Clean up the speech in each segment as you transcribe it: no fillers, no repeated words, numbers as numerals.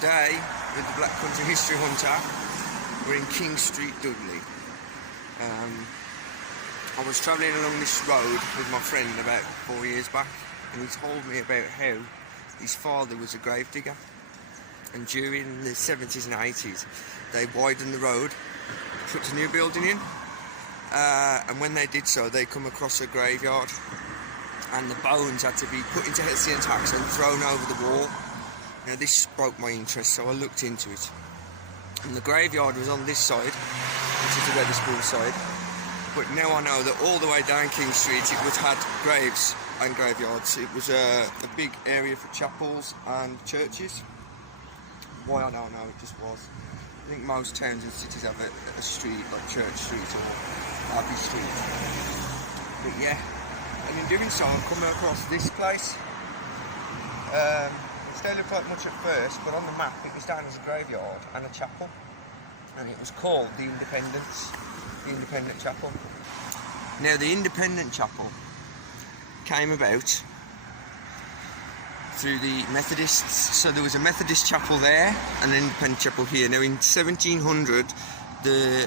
today with the Black Country History Hunter. We're in King Street, Dudley. I was travelling along this road with my friend about 4 years back, and he told me about how his father was a gravedigger, and during the 70s and 80s they widened the road, put a new building in, and when they did so they come across a graveyard, and the bones had to be put into Hessian tacks and thrown over the wall. Now this spoke my interest, so I looked into it, and the graveyard was on this side, which is the Wetherspoon side, but now I know that all the way down King Street it would had graves and graveyards. It was a big area for chapels and churches. Why I don't know, it just was. I think most towns and cities have a street, like Church Street or Abbey Street. But yeah, and in doing so I'm coming across this place. It don't look like much at first, but on the map it was down as a graveyard and a chapel, and it was called the Independent Chapel. Now the Independent Chapel came about through the Methodists, so there was a Methodist chapel there and an Independent Chapel here. Now in 1700 the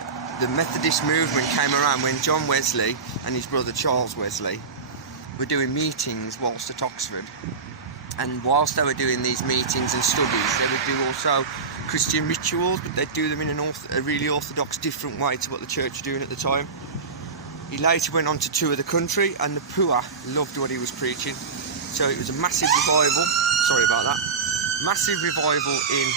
Methodist movement came around when John Wesley and his brother Charles Wesley were doing meetings whilst at Oxford. And whilst they were doing these meetings and studies, they would do also Christian rituals, but they'd do them in a really orthodox, different way to what the church were doing at the time. He later went on to tour the country, and the poor loved what he was preaching. So it was a massive revival, sorry about that, massive revival in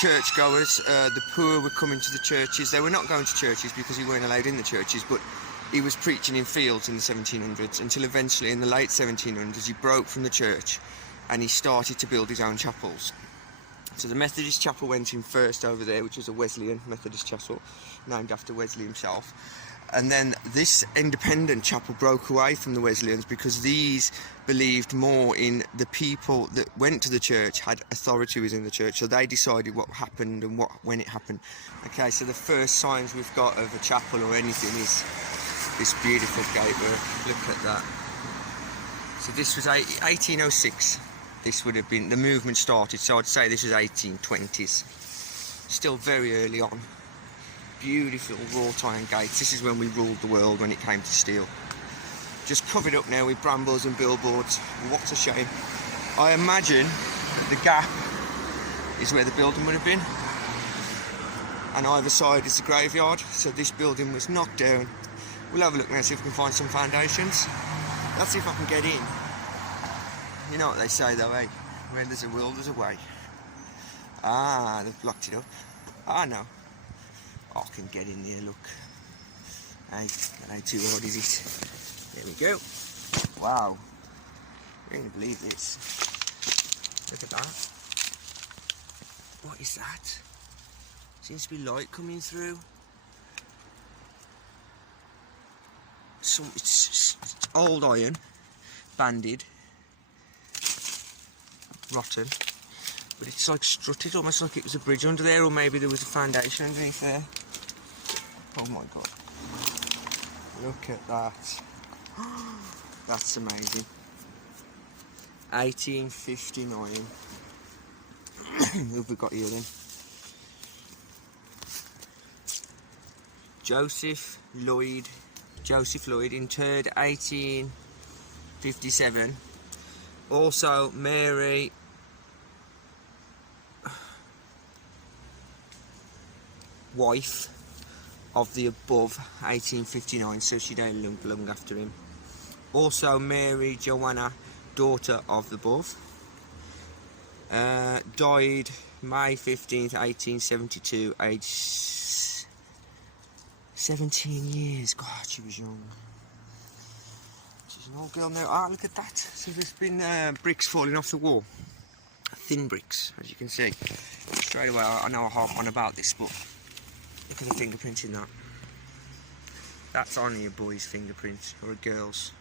churchgoers. The poor were coming to the churches. They were not going to churches because he weren't allowed in the churches, but he was preaching in fields in the 1700s, until eventually in the late 1700s he broke from the church and he started to build his own chapels. So the Methodist chapel went in first over there, which was a Wesleyan Methodist chapel named after Wesley himself. And then this Independent Chapel broke away from the Wesleyans because these believed more in the people that went to the church, had authority within the church, so they decided what happened and when it happened. Okay, so the first signs we've got of a chapel or anything is this beautiful gatework. Look at that. So this was 1806. This would have been, the movement started, so I'd say this was 1820s. Still very early on. Beautiful wrought iron gates. This is when we ruled the world, when it came to steel. Just covered up now with brambles and billboards. What a shame. I imagine the gap is where the building would have been, and either side is the graveyard, so this building was knocked down. We'll have a look now, see if we can find some foundations. Let's see if I can get in. You know what they say though, eh? Where there's a will, there's a way. Ah, they've blocked it up. Ah, no. Oh, I can get in there, look. Hey, that ain't too hard, is it? There we go. Wow. I can't believe this. Look at that. What is that? Seems to be light coming through. It's old iron, banded, rotten, but it's like strutted, almost like it was a bridge under there, or maybe there was a foundation underneath there. Oh my god, look at that. That's amazing. 1859. Who have we got here then? Joseph Lloyd, interred 1857. Also Mary wife of the above, 1859, so she don't belong after him. Also Mary Joanna, daughter of the above, died May 15th 1872, aged 17 years. God, she was young. She's an old girl now. Ah, look at that. So there's been bricks falling off the wall. Thin bricks, as you can see. Straight away, I know I harp on about this, but look at the fingerprint in that. That's only a boy's fingerprint, or a girl's.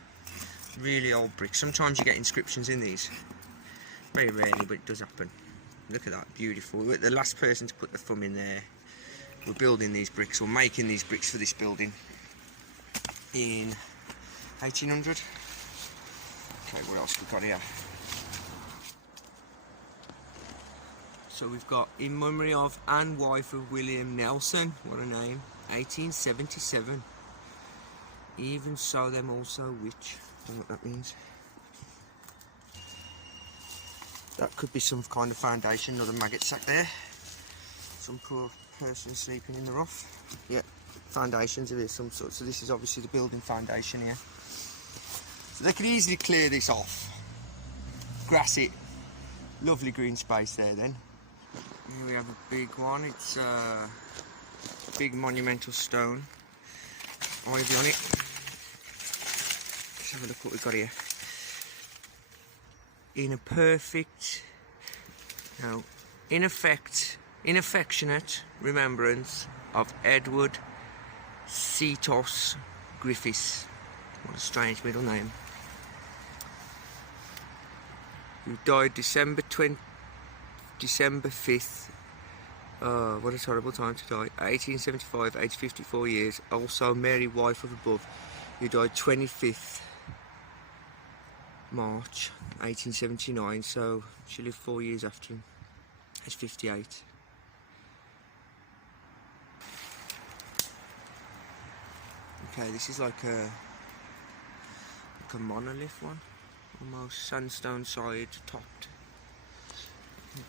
Really old bricks. Sometimes you get inscriptions in these. Very rarely, but it does happen. Look at that, beautiful. We're the last person to put the thumb in there. We're building these bricks, or making these bricks for this building in 1800. Okay, what else we got here? So we've got in memory of and wife of William Nelson. What a name. 1877. Even so, them also witch. I don't know what that means. That could be some kind of foundation, another maggot sack there. Some poor person sleeping in the rough. Yeah, foundations of some sort. So this is obviously the building foundation here. So they could easily clear this off. Grass it. Lovely green space there then. Here we have a big one. It's a big monumental stone. Ivy on it. Let's have a look what we've got here. In affectionate remembrance of Edward Cetos Griffiths. What a strange middle name. Who died December 5th. Oh, what a terrible time to die. 1875, aged 54 years. Also Mary, wife of above, who died 25th March 1879. So she lived 4 years after him. Aged 58. Okay, this is like a monolith one. Almost sandstone side topped.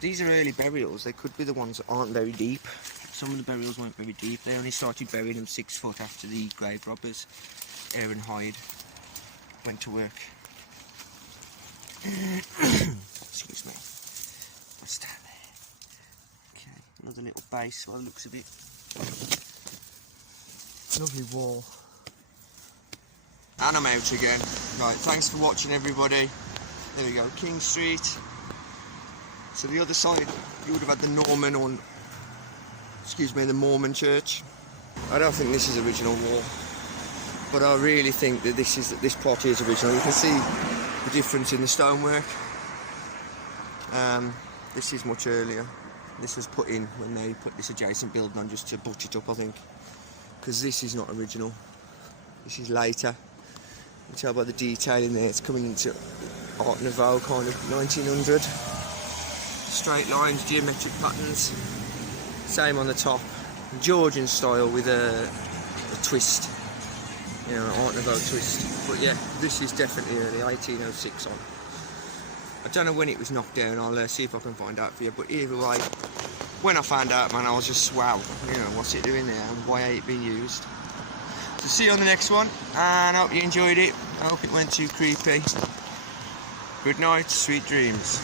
These are early burials. They could be the ones that aren't very deep. Some of the burials weren't very deep. They only started burying them 6 foot after the grave robbers, Aaron Hyde, went to work. Excuse me. What's down there? Okay, another little base. Well, it looks a bit. Lovely wall. And I'm out again. Right, thanks for watching, everybody. There we go, King Street. So the other side, you would have had the Norman or, excuse me, the Mormon church. I don't think this is original wall, but I really think that this plot is original. You can see the difference in the stonework. This is much earlier. This was put in when they put this adjacent building on just to butch it up, I think, because this is not original. This is later. You can tell by the detail in there, it's coming into Art Nouveau, kind of 1900. Straight lines, geometric patterns. Same on the top. Georgian style with a twist. You know, an Art Nouveau twist. But yeah, this is definitely early, 1806 on. I don't know when it was knocked down. I'll see if I can find out for you. But either way, when I found out, man, I was just wow. You know, what's it doing there and why ain't it being used? So see you on the next one, and I hope you enjoyed it. I hope it went too creepy. Good night, sweet dreams.